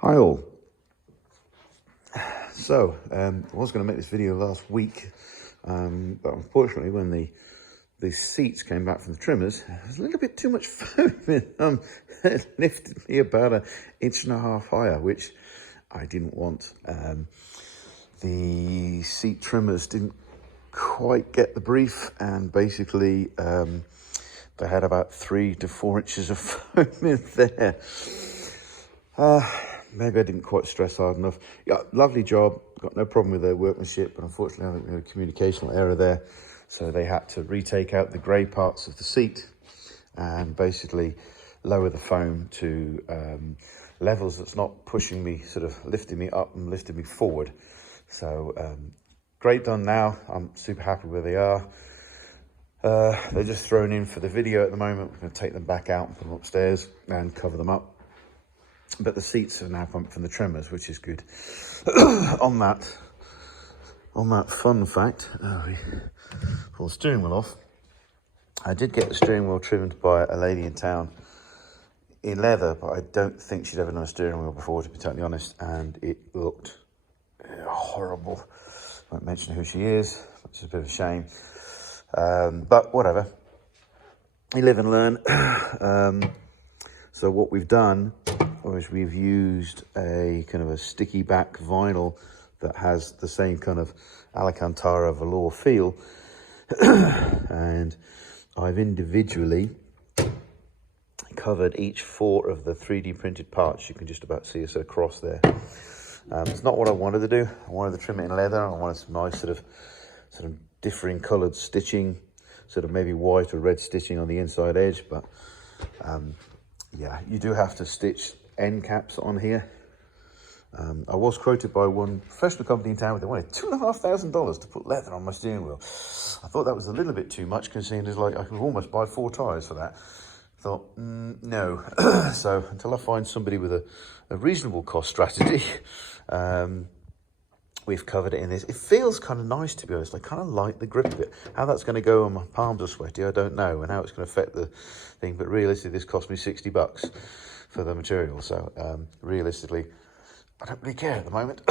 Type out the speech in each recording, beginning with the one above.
Hi all. So, I was going to make this video last week, but unfortunately when the seats came back from the trimmers, there was a little bit too much foam in them. It lifted me about 1.5 inches higher, which I didn't want. The seat trimmers didn't quite get the brief, and basically they had about 3 to 4 inches of foam in there. Maybe I didn't quite stress hard enough. Yeah, lovely job. Got no problem with their workmanship, but unfortunately I think there was a communicational error there. So they had to retake out the grey parts of the seat and basically lower the foam to levels that's not pushing me, sort of lifting me up and lifting me forward. So great done now. I'm super happy where they are. They're just thrown in for the video at the moment. We're going to take them back out and put them upstairs and cover them up. But the seats are now pumped from the trimmers, which is good. on that fun fact, we pull the steering wheel off. I did get the steering wheel trimmed by a lady in town in leather, but I don't think she'd ever done a steering wheel before, to be totally honest, and it looked horrible. I won't mention who she is, which is a bit of a shame. But whatever. You live and learn. So what we've done is we've used a kind of a sticky back vinyl that has the same kind of Alcantara velour feel. And I've individually covered each 4 of the 3D printed parts. You can just about see us across there. It's not what I wanted to do. I wanted to trim it in leather. I wanted some nice sort of differing coloured stitching, sort of maybe white or red stitching on the inside edge, but yeah, you do have to stitch end caps on here. I was quoted by one professional company in town where they wanted $2,500 to put leather on my steering wheel. I thought that was a little bit too much, considering it's like I could almost buy 4 tyres for that. I thought, no. So until I find somebody with a reasonable cost strategy, we've covered it in this. It feels kind of nice, to be honest. I kind of like the grip of it. How that's going to go when my palms are sweaty, I don't know, and how it's going to affect the thing. But realistically, this cost me $60 for the material. So realistically, I don't really care at the moment.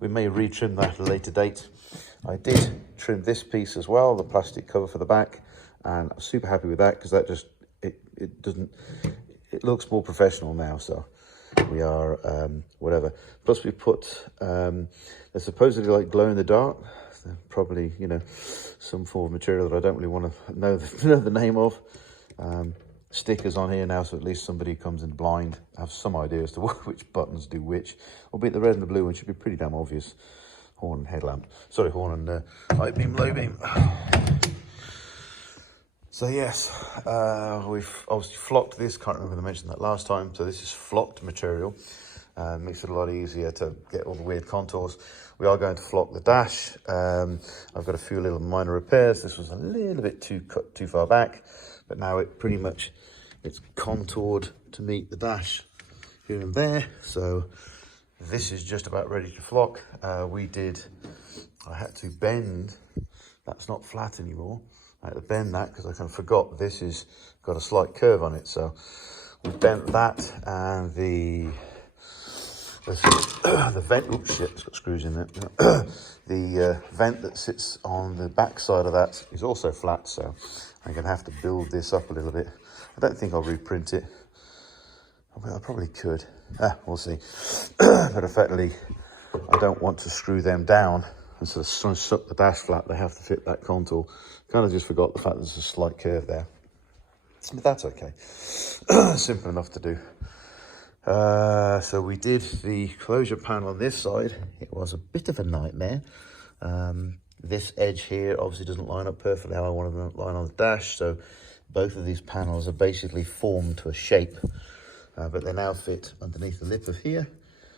we may retrim that at a later date. I did trim this piece as well, the plastic cover for the back, and I'm super happy with that because that just it looks more professional now. So we are whatever. Plus we put they're supposedly like glow in the dark. They're probably, you know, some form of material that I don't really want to know the name of. Stickers on here now, so at least somebody who comes in blind have some idea as to which buttons do which. Albeit the red and the blue one should be pretty damn obvious. Horn and headlamp. Sorry, horn and high beam, low beam. So yes, we've obviously flocked this. Can't remember if I mentioned that last time. So this is flocked material. Makes it a lot easier to get all the weird contours. We are going to flock the dash. I've got a few little minor repairs. This was a little bit too far back, but now it's contoured to meet the dash here and there. So this is just about ready to flock. I had to bend. That's not flat anymore. I had to bend that because I kind of forgot this has got a slight curve on it. So we bent that, and the vent, oops, shit, it's got screws in it. The vent that sits on the back side of that is also flat, so I'm going to have to build this up a little bit. I don't think I'll reprint it. I probably could. We'll see. But effectively, I don't want to screw them down and sort of suck the dash flat. They have to fit that contour. Kind of just forgot the fact there's a slight curve there. But that's okay. Simple enough to do. So we did the closure panel on this side. It was a bit of a nightmare. This edge here obviously doesn't line up perfectly how I want them to line on the dash. So both of these panels are basically formed to a shape, but they now fit underneath the lip of here.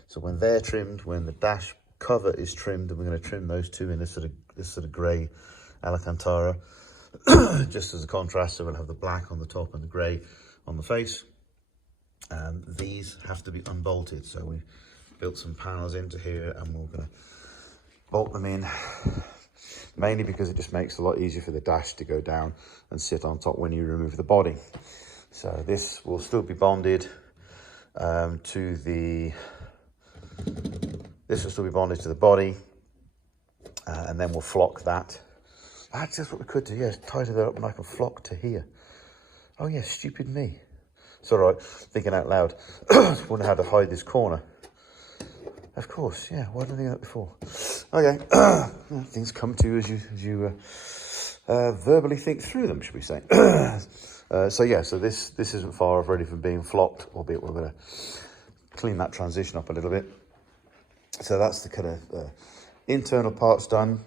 So when they're trimmed, when the dash cover is trimmed, and we're going to trim those two in this sort of grey Alcantara, just as a contrast. So we'll have the black on the top and the grey on the face. These have to be unbolted, so we built some panels into here, and we're going to bolt them in, mainly because it just makes it a lot easier for the dash to go down and sit on top when you remove the body. So this will still be bonded. to the, this will still be bonded to the body, and then we'll flock that. That's what we could do, yes, tidy that up and I can flock to here. Oh yeah, stupid me. It's all right, thinking out loud. Wonder how to hide this corner. Of course, yeah, why didn't I think of that before? Okay, things come to you as you verbally think through them, should we say. So yeah, so this isn't far off ready from being flocked, albeit we're going to clean that transition up a little bit. So that's the kind of internal parts done.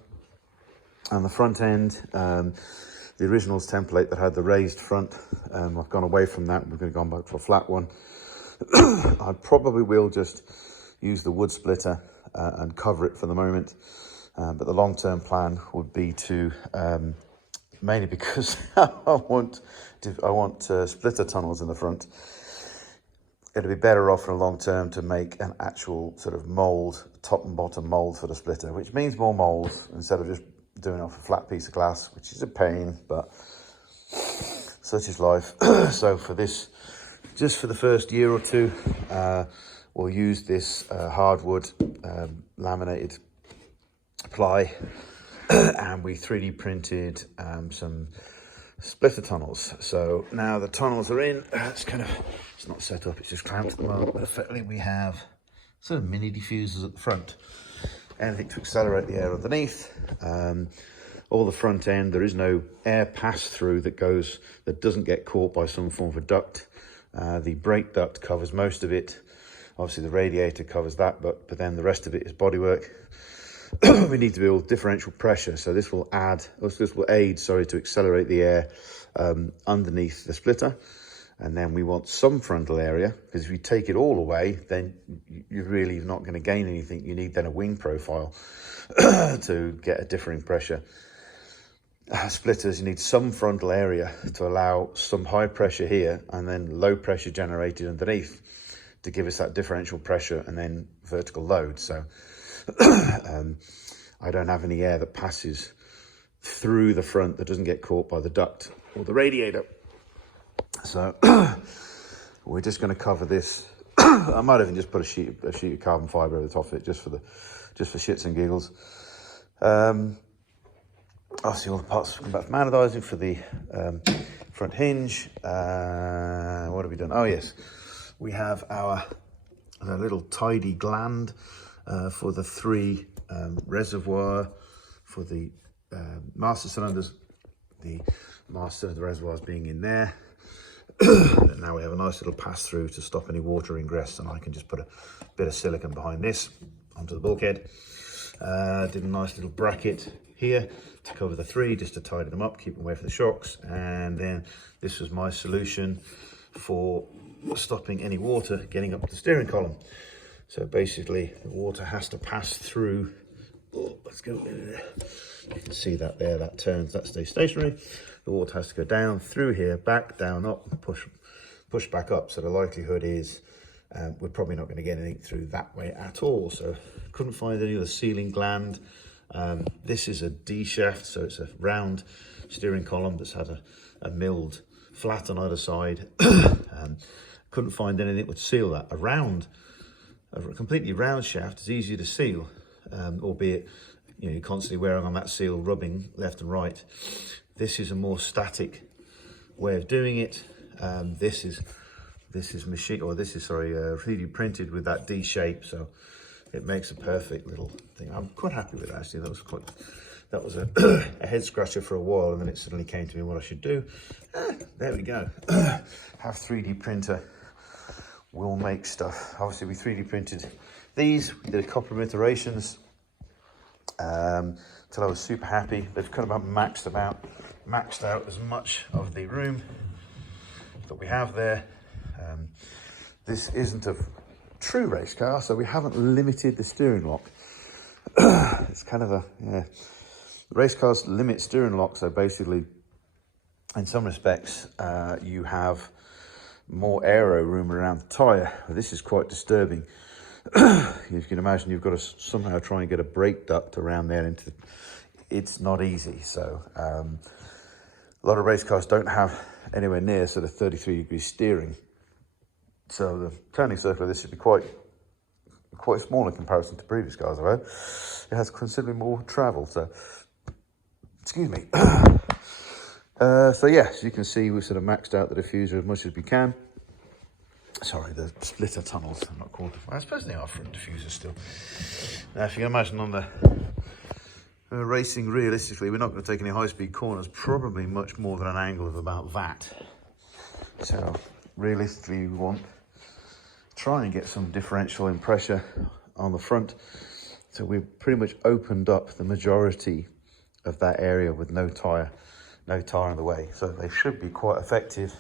And the front end, the originals template that had the raised front, I've gone away from that. We're going to go back to a flat one. I probably will just use the wood splitter and cover it for the moment. But the long-term plan would be to, mainly because I want splitter tunnels in the front. It'd be better off in the long term to make an actual sort of mold, top and bottom mold for the splitter, which means more molds instead of just doing it off a flat piece of glass, which is a pain, but such is life. So for this, just for the first year or two, we'll use this hardwood laminated ply, and we 3D printed some splitter tunnels. So now the tunnels are in. It's not set up, it's just clamped at the moment, but effectively we have sort of mini diffusers at the front. Anything to accelerate the air underneath. All the front end, there is no air pass through that doesn't get caught by some form of a duct. The brake duct covers most of it. Obviously the radiator covers that, but then the rest of it is bodywork. We need to build differential pressure, so this will aid to accelerate the air underneath the splitter. And then we want some frontal area, because if you take it all away, then you're really not going to gain anything. You need then a wing profile to get a differing pressure. Splitters, you need some frontal area to allow some high pressure here and then low pressure generated underneath to give us that differential pressure and then vertical load. So I don't have any air that passes through the front that doesn't get caught by the duct or the radiator. So we're just going to cover this. I might even just put a sheet of carbon fibre over the top of it, just for shits and giggles. I'll see all the parts come back from anodizing for the front hinge. What have we done? Oh yes, we have our little tidy gland for the 3 reservoir for the master cylinders. The master cylinder reservoirs being in there. Now we have a nice little pass through to stop any water ingress, and I can just put a bit of silicone behind this onto the bulkhead. Did a nice little bracket here to cover the 3, just to tidy them up, keep them away from the shocks. And then this was my solution for stopping any water getting up the steering column. So basically the water has to pass through. Oh, let's go. You can see that there, that turns, that stays stationary. The water has to go down through here, back, down, up, and push back up. So the likelihood is we're probably not going to get anything through that way at all. So couldn't find any other sealing gland. This is a D shaft, so it's a round steering column that's had a milled flat on either side. Couldn't find anything that would seal that. A completely round shaft is easier to seal, albeit you're constantly wearing on that seal, rubbing left and right. This is a more static way of doing it. This is 3D printed with that D shape, so it makes a perfect little thing. I'm quite happy with that, actually. That was a head scratcher for a while, and then it suddenly came to me what I should do. There we go. Have 3D printer will make stuff. Obviously we 3D printed these. We did a couple of iterations till I was super happy. They've kind of maxed out as much of the room that we have there. This isn't a true race car, so we haven't limited the steering lock. It's kind of race cars limit steering lock, so basically in some respects you have more aero room around the tyre. This is quite disturbing. You can imagine you've got to somehow try and get a brake duct around there it's not easy. So a lot of race cars don't have anywhere near sort of 33-degree steering. So the turning circle of this should be quite small in comparison to previous cars I've had. It has considerably more travel, so excuse me. So yes, you can see we've sort of maxed out the diffuser as much as we can. Sorry, the splitter tunnels are not called. I suppose they are front diffusers still. Now, if you can imagine on the racing, realistically, we're not going to take any high-speed corners, probably much more than an angle of about that. So realistically, we want to try and get some differential in pressure on the front. So we've pretty much opened up the majority of that area with no tyre in the way. So they should be quite effective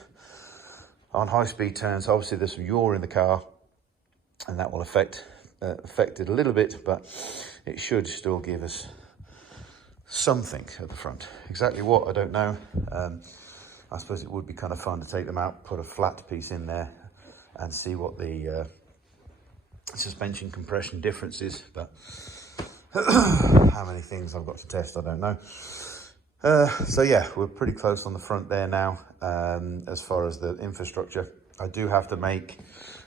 on high-speed turns. Obviously, there's some yaw in the car, and that will affect it a little bit, but it should still give us something at the front. Exactly what, I don't know. I suppose it would be kind of fun to take them out, put a flat piece in there, and see what the suspension compression difference is. But how many things I've got to test, I don't know. So yeah, we're pretty close on the front there now. As far as the infrastructure, I do have to make,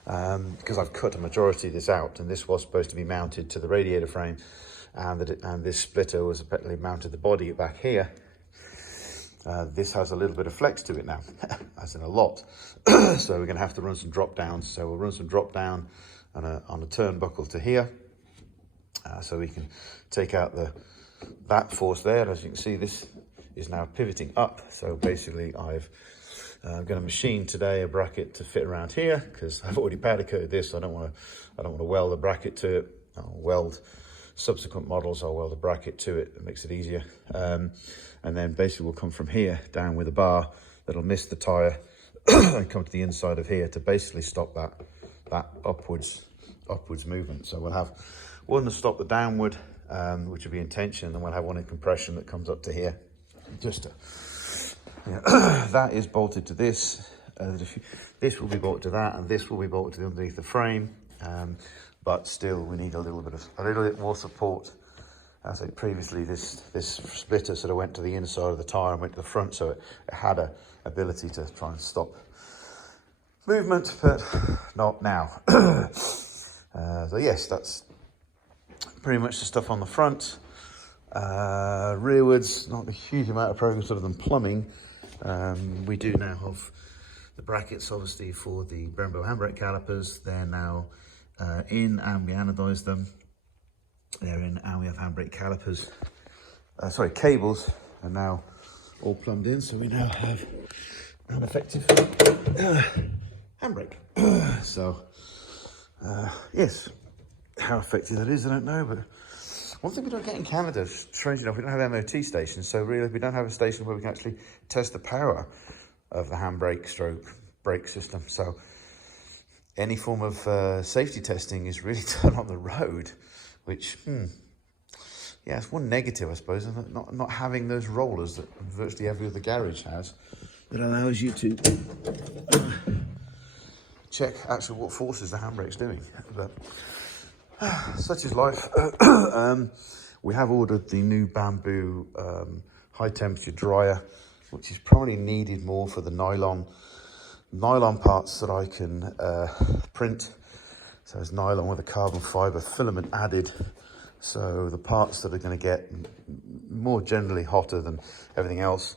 because I've cut a majority of this out, and this was supposed to be mounted to the radiator frame, and this splitter was effectively mounted the body back here. This has a little bit of flex to it now, as in a lot. So we're going to have to run some drop downs. So we'll run some drop down on a turnbuckle to here, so we can take out that force there. And as you can see, this is now pivoting up. So basically, I'm going to machine today a bracket to fit around here, because I've already powder coated this. So I don't want to weld a bracket to it. I'll weld subsequent models. I'll weld a bracket to it. It makes it easier. And then basically we'll come from here down with a bar that'll miss the tire and come to the inside of here to basically stop that upwards movement. So we'll have one to stop the downward, which will be in tension, and then we'll have one in compression that comes up to here. Just to, that is bolted to this. This will be bolted to that, and this will be bolted to underneath the frame. But still, we need a little bit more support. As I previously, this splitter sort of went to the inside of the tyre and went to the front, so it had a ability to try and stop movement, but not now. So yes, that's pretty much the stuff on the front. Rearwards, not a huge amount of progress other than plumbing. We do now have the brackets, obviously, for the Brembo handbrake calipers. They're now in, and we anodised them. They're in, and we have handbrake calipers. Cables are now all plumbed in, so we now have an effective handbrake. So, yes, how effective that is, I don't know, but one thing we don't get in Canada, strange enough, we don't have MOT stations, so really we don't have a station where we can actually test the power of the handbrake stroke brake system. So any form of safety testing is really done on the road, which, yeah, it's one negative, I suppose, not having those rollers that virtually every other garage has, that allows you to check actually what forces the handbrake's doing. But such is life. We have ordered the new bamboo high temperature dryer, which is probably needed more for the nylon parts that I can print. So it's nylon with a carbon fiber filament added. So the parts that are going to get more generally hotter than everything else,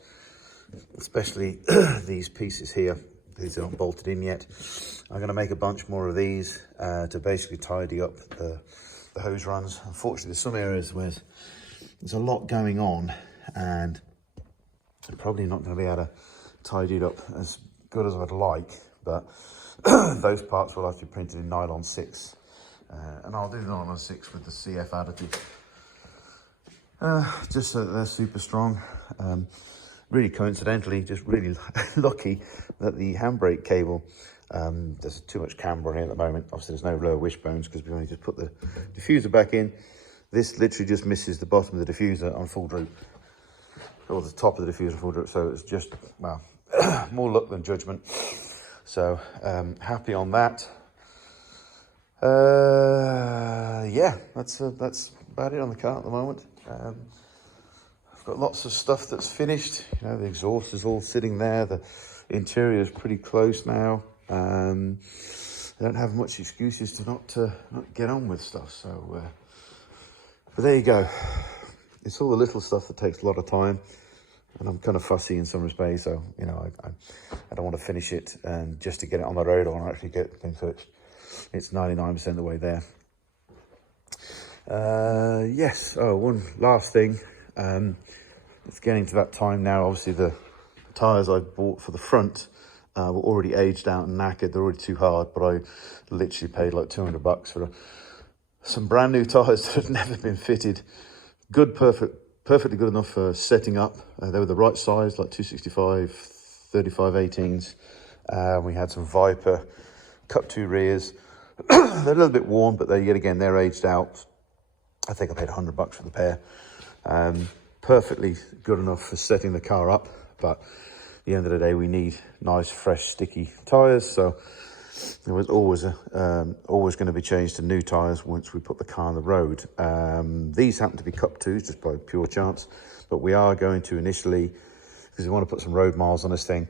especially these pieces here, these aren't bolted in yet. I'm going to make a bunch more of these to basically tidy up the hose runs. Unfortunately, there's some areas where there's a lot going on, and I'm probably not going to be able to tidy it up as good as I'd like, but those parts will have to be printed in nylon 6, and I'll do nylon 6 with the CF additive, just so that they're super strong. Really coincidentally, just really lucky that the handbrake cable, there's too much camber here at the moment. Obviously there's no lower wishbones because we only just put the diffuser back in. This literally just misses the bottom of the diffuser on full droop, or the top of the diffuser full droop. So it's just, well, more luck than judgment. So happy on that. Yeah, that's about it on the car at the moment. I've got lots of stuff that's finished. You know, the exhaust is all sitting there. The interior is pretty close now. they don't have much excuses to not get on with stuff. So, but there you go. It's all the little stuff that takes a lot of time, and I'm kind of fussy in some respects. So, you know, I don't want to finish it and just to get it on the road. I want to actually get things fixed. It's 99% of the way there. Yes. Oh, one last thing. It's getting to that time now. Obviously, the tyres I bought for the front were already aged out and knackered. They're already too hard, but I literally paid like $200 for some brand new tyres that had never been fitted. Good, perfectly good enough for setting up. They were the right size, like 265, 35 18s. We had some Viper Cup 2 rears. They're a little bit worn, but yet again, they're aged out. I think I paid $100 for the pair. Perfectly good enough for setting the car up, but at the end of the day, we need nice, fresh, sticky tyres. So there was always going to be changed to new tyres once we put the car on the road. These happen to be Cup 2s just by pure chance, but we are going to initially, because we want to put some road miles on this thing,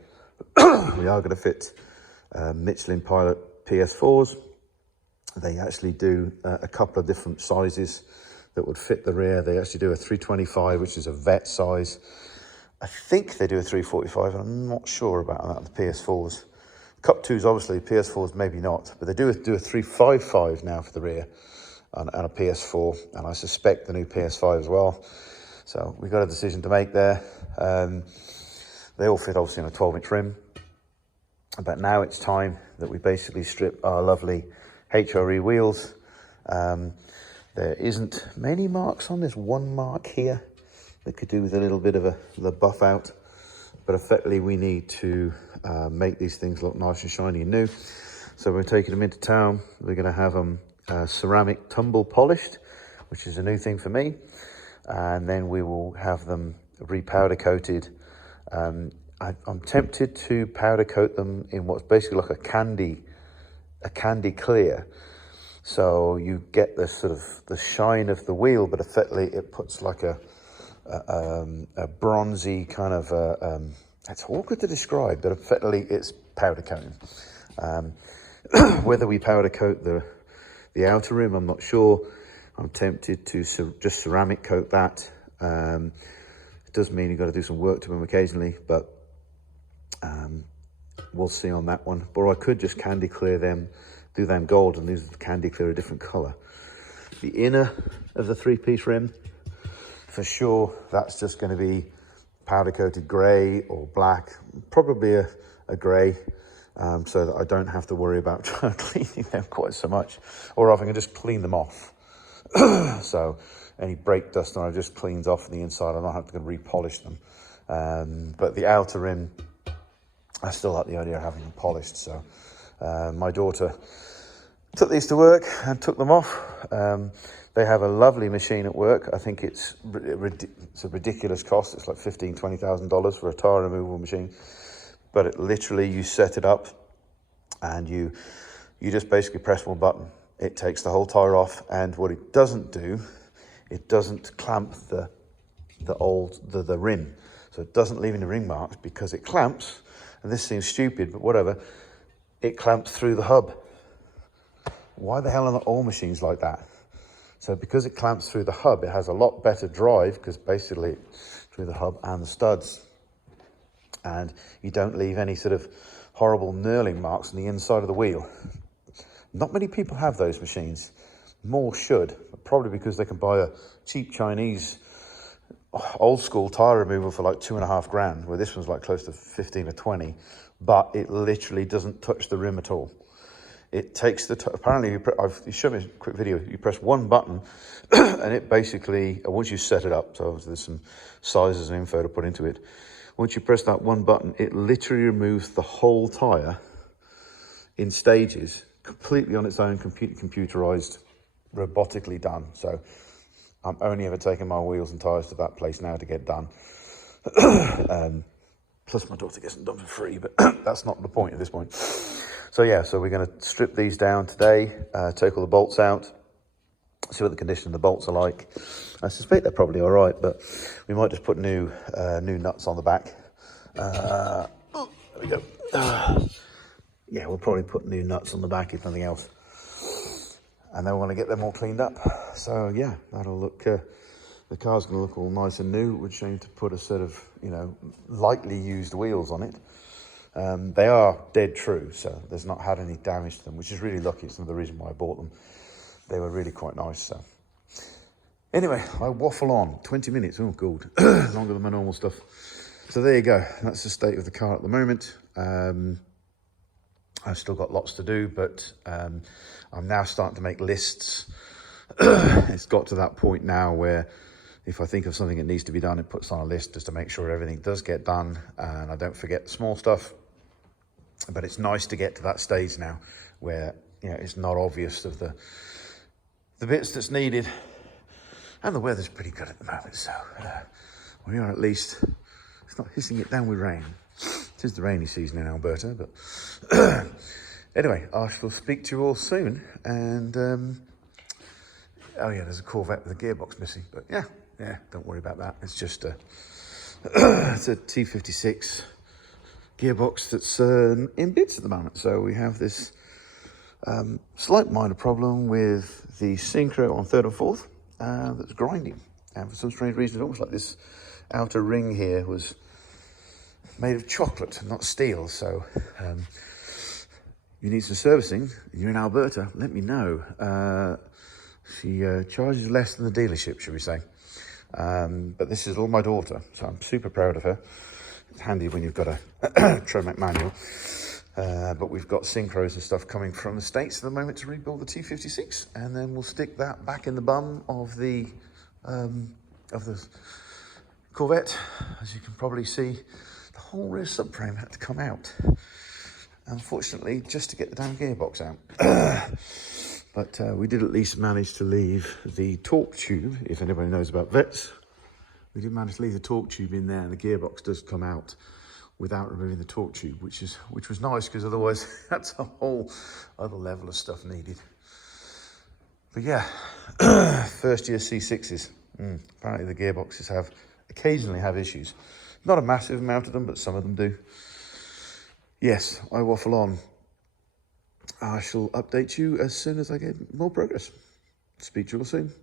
we are going to fit Michelin Pilot PS4s. They actually do a couple of different sizes that would fit the rear. They actually do a 325, which is a vet size. I think they do a 345, and I'm not sure about that, the PS4s. Cup 2s, obviously, PS4s maybe not, but they do a 355 now for the rear and a PS4, and I suspect the new PS5 as well. So we've got a decision to make there. They all fit obviously on a 12-inch rim, but now it's time that we basically strip our lovely HRE wheels. There isn't many marks on. There's one mark here that could do with a little bit of the buff out, but effectively we need to make these things look nice and shiny and new. So we're taking them into town. We're going to have them ceramic tumble polished, which is a new thing for me, and then we will have them repowder coated. I'm tempted to powder coat them in what's basically like a candy clear. So you get the sort of the shine of the wheel, but effectively it puts like a bronzy kind of, it's awkward to describe, but effectively it's powder coating. Whether we powder coat the outer rim, I'm not sure. I'm tempted to just ceramic coat that. It does mean you've got to do some work to them occasionally, but we'll see on that one. Or I could just candy clear them, do them gold, and use the candy clear a different color. The inner of the three-piece rim, for sure, that's just going to be powder coated gray or black, probably a gray, so that I don't have to worry about cleaning them quite so much, or I can just clean them off. So any brake dust I just cleans off on the inside. I don't have to repolish them. But the outer rim, I still like the idea of having them polished. So my daughter took these to work and took them off. They have a lovely machine at work. I think it's a ridiculous cost. It's like $15,000-$20,000 for a tire removal machine. But it literally, you set it up and you just basically press one button. It takes the whole tire off, and what it doesn't do, it doesn't clamp the rim. So it doesn't leave any ring marks, because it clamps, and this seems stupid, but whatever, it clamps through the hub. Why the hell are not all machines like that? So because it clamps through the hub, it has a lot better drive, because basically through the hub and the studs, and you don't leave any sort of horrible knurling marks on the inside of the wheel. Not many people have those machines. More should, probably because they can buy a cheap Chinese old school tire removal for like $2.5 grand, where this one's like close to 15 or 20, but it literally doesn't touch the rim at all. It takes apparently, you showed me a quick video, you press one button and it basically, once you set it up, so there's some sizes and info to put into it. Once you press that one button, it literally removes the whole tire in stages, completely on its own, computerized, robotically done. So I'm only ever taking my wheels and tires to that place now to get done. Plus my daughter gets them done for free, but that's not the point at this point. So yeah, so we're going to strip these down today, take all the bolts out, see what the condition of the bolts are like. I suspect they're probably all right, but we might just put new nuts on the back. There we go. yeah, we'll probably put new nuts on the back if nothing else. And then we want to get them all cleaned up. So yeah, that'll look, the car's going to look all nice and new. We're trying to put a sort of, you know, lightly used wheels on it. They are dead true, so there's not had any damage to them, which is really lucky. It's another reason why I bought them. They were really quite nice. So anyway, I waffle on. 20 minutes, oh good, longer than my normal stuff. So there you go. That's the state of the car at the moment. I've still got lots to do, but I'm now starting to make lists. It's got to that point now where if I think of something that needs to be done, it puts on a list just to make sure everything does get done and I don't forget the small stuff. But it's nice to get to that stage now where, you know, it's not obvious of the bits that's needed. And the weather's pretty good at the moment, so we are at least, it's not hissing it down with rain. It is the rainy season in Alberta, but anyway, I shall speak to you all soon. And oh yeah, there's a Corvette with a gearbox missing, but yeah, don't worry about that. It's just it's a T56 gearbox that's in bits at the moment. So we have this slight minor problem with the synchro on 3rd and 4th that's grinding, and for some strange reason, almost like this outer ring here was made of chocolate, not steel. So you need some servicing. You're in Alberta, let me know. She charges less than the dealership, should we say. But this is all my daughter, so I'm super proud of her. It's handy when you've got a Tremec manual. But we've got synchros and stuff coming from the States at the moment to rebuild the T56, and then we'll stick that back in the bum of the Corvette. As you can probably see, the whole rear subframe had to come out, unfortunately, just to get the damn gearbox out. But we did at least manage to leave the torque tube, if anybody knows about vets. We did manage to leave the torque tube in there, and the gearbox does come out without removing the torque tube, which was nice, because otherwise that's a whole other level of stuff needed. But yeah, first year C6s. Apparently the gearboxes occasionally have issues. Not a massive amount of them, but some of them do. Yes, I waffle on. I shall update you as soon as I get more progress. Speak to you all soon.